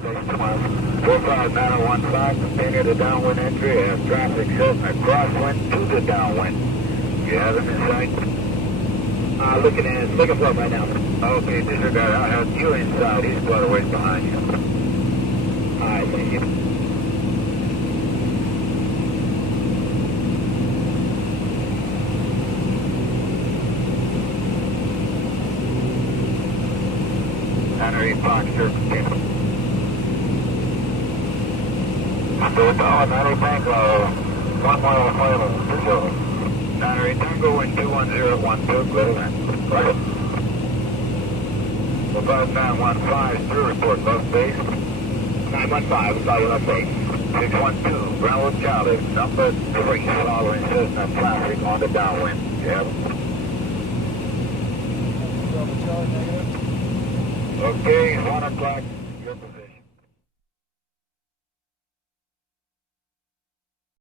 45915, continue the downwind entry as traffic set in a crosswind to the downwind. You have him in sight? Looking at it. Looking for him right now. Okay, disregard. I'll have you inside. He's quite a ways behind you. Alright, thank you. Henry Foxtrot, continue. Still down, Nano Tango, 1 mile final, visual. Nano Tango, wind 21012, little end. Right. 5915, through report, both base. 915, sorry, left base. 612, Brownwood Charlie, number 3, following Cessna traffic on the downwind. Yep. Okay, 1 o'clock, your position.